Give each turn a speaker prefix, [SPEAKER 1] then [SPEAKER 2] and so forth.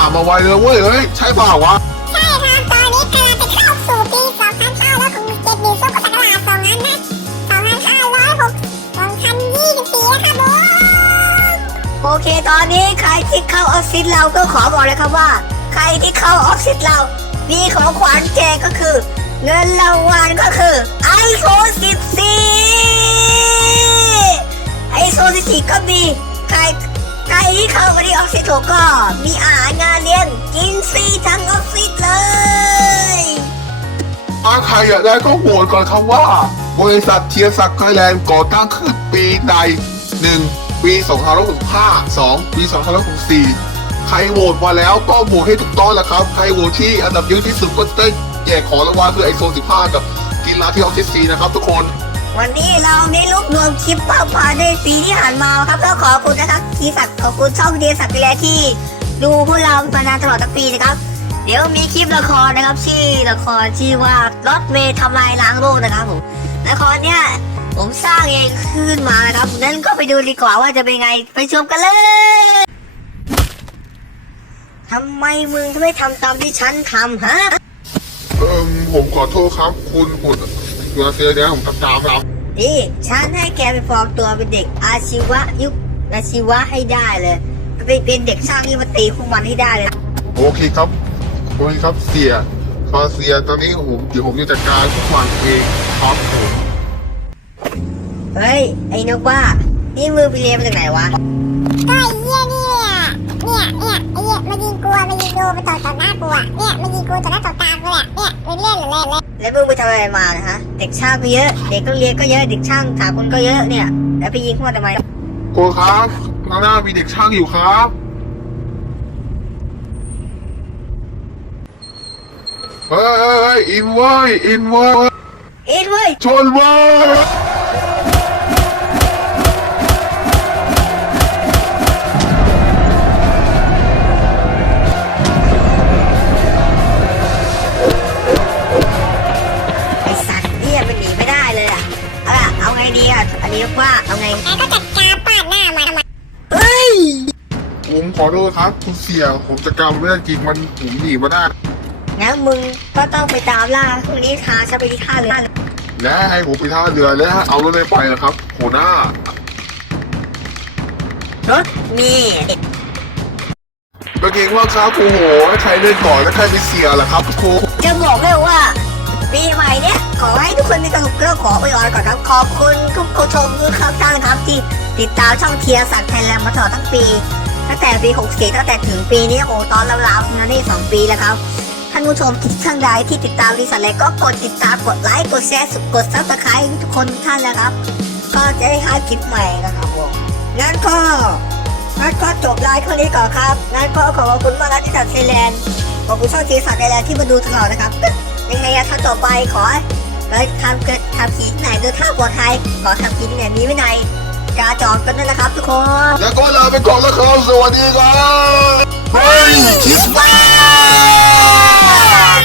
[SPEAKER 1] มาไวเลยเว้ยเฮ้ยใช่เปล่าวะ
[SPEAKER 2] ใช่ครับตอนนี้กำลังจะเข้าสู่ปี2009แล้วของเจ็ดปีศุกราช2524นะครับผม
[SPEAKER 3] โอเคตอนนี้ใครที่เข้าออฟฟิศเราก็ขอบอกเลยครับว่าใครที่เข้าออฟฟิศเรามีของขวัญแจกก็คือเงินรางวัลก็คือ iPhone 14 iPhone 14 ก็มีใครที่เข้ามาที่ออฟฟิศผมก็มีอาหารงานเลี้ยงกินฟรีทั้งออฟฟิศเลย
[SPEAKER 1] ใครอยากได้ก็โหวตก่อนคำว่าบริษัทเทียร์ศักดิ์ไทยแลนด์ก่อตั้งขึ้นปีใด 1. ปี2565 2. ปี2564ใครโหวตมาแล้วก็โหวตให้ถูกต้องแล้วครับใครโหวตที่อันดับเยอะที่สุดก็ได้แจกของรางวัลคือ iPhone 15 กับกินร้านที่ออฟฟิศซีนะครับทุกคน
[SPEAKER 3] วันนี้เราได้รวบรวมคลิปเป้าหมายในปีที่ผ่านมาครับก็ขอบคุณนะครับทีศักดิ์ขอบคุณช่องเดียศักดิ์ไปแล้วที่ดูพวกเรามานานตลอดทั้งปีนะครับเดี๋ยวมีคลิปละครนะครับชื่อละครชื่อว่ารถเมย์ทำลายล้างโลกนะครับผมละครเนี่ยผมสร้างเองขึ้นมานะครับงั้นก็ไปดูดีกว่าว่าจะเป็นไงไปชมกันเลยทำไมมึงไม่ทำตามที่ฉันทำฮะ
[SPEAKER 1] ผมขอโทษครับคุณตัวเสียเดี๋ยวผมตามครับ
[SPEAKER 3] นี่ฉันให้แกไปปลอมตัวเป็นเด็กอาชีวะยุคอาชีวะให้ได้เลยไปเป็นเด็กช่างที่มาตีพวกมันให้ได้เลย
[SPEAKER 1] โอเคครับเสียตอนนี้เดี๋ยวผมจะจัดการทุกวันเองครับผม
[SPEAKER 3] เฮ้ยไอ้นกว่านี่มือไปเรียนมาจากไหนวะ
[SPEAKER 2] ก็ไอ้เหี้ยนี่เนี่ยไอ้เหี้ยมายิงกูมายิงโดมาต่อหน้ากูเนี่ยมายิงกูต่อหน้าต่อตากูเนี่ยไม่เล่นหรือเล่น
[SPEAKER 3] แล้วมึงไปทำอะไรมานะฮะเด็กช่างก็เยอะเด็กก็เรียนก็เยอะเด็กช่างถามคนก็เยอะเนี่ยแล้วไปยิงพวกทำไม
[SPEAKER 1] ครูครับข้างหน้ามีเด็กช่างอยู่ครับเฮ้ยอินเว้ยชนเว้ย
[SPEAKER 3] อันนี้ว่าเอาไง
[SPEAKER 2] ก็จัดการปาดหน้ามาทำไม
[SPEAKER 3] เฮ้ย
[SPEAKER 1] ผมขอโทษครับคุณเสี่ยผมจะกำไม่ได้จริงมันผมหนีมาได้
[SPEAKER 3] งั้นมึงก็ต้องไปตามล่าพรุ่งนี้พาฉันไปที่ท่าเรือ
[SPEAKER 1] และให้ผมไปท่าเรือและเอารถไปนะครับโหหน้
[SPEAKER 3] ารถมี
[SPEAKER 1] เมื่อกี้ว่าครับโอ้โหใครเล่นก่อนแล้วใครไปเสียล่ะครับครู
[SPEAKER 3] จะบอกเลยว่าปีใหม่เนี้ยขอให้ทุกคนมีความสุขก็ขอไปออยก่อนครับขอบคุณทุกผู้ชมทุกท่านครับที่ติดตามช่องเทียร์ศักดิ์ไทยแลนด์มาตลอดทั้งปีตั้งแต่ปี64ตั้งแต่ถึงปีนี้โอ้ตอนราวๆนี่2 ปีแล้วครับท่านผู้ชมทุกท่านใดที่ติดตามบริษัทเล็กก็กดติดตามกดไลค์กดแชร์กดซับสไครต์ทุกคนทุกท่านแล้วครับก็จะได้หาคลิปใหม่นะครับผมงั้นก็จบไลฟ์คนนี้ก่อนครับงั้นก็ขอบคุณมากนะที่ตัดไทยแลนด์ขอบคุณช่องเทียร์ศักดิ์ไทยแลนด์ที่มาดูตลอดนะครับยังไงถ้าต่อไปขอทำผีไหนโดยท่าปลอดภัยขอทำผีไหนมีไว้ในกาจองกันด้วยนะครับทุกคน
[SPEAKER 1] แล้วก็ลาไปก่อนแล้วครับสวัสดีครับเฮ้ยคิสมา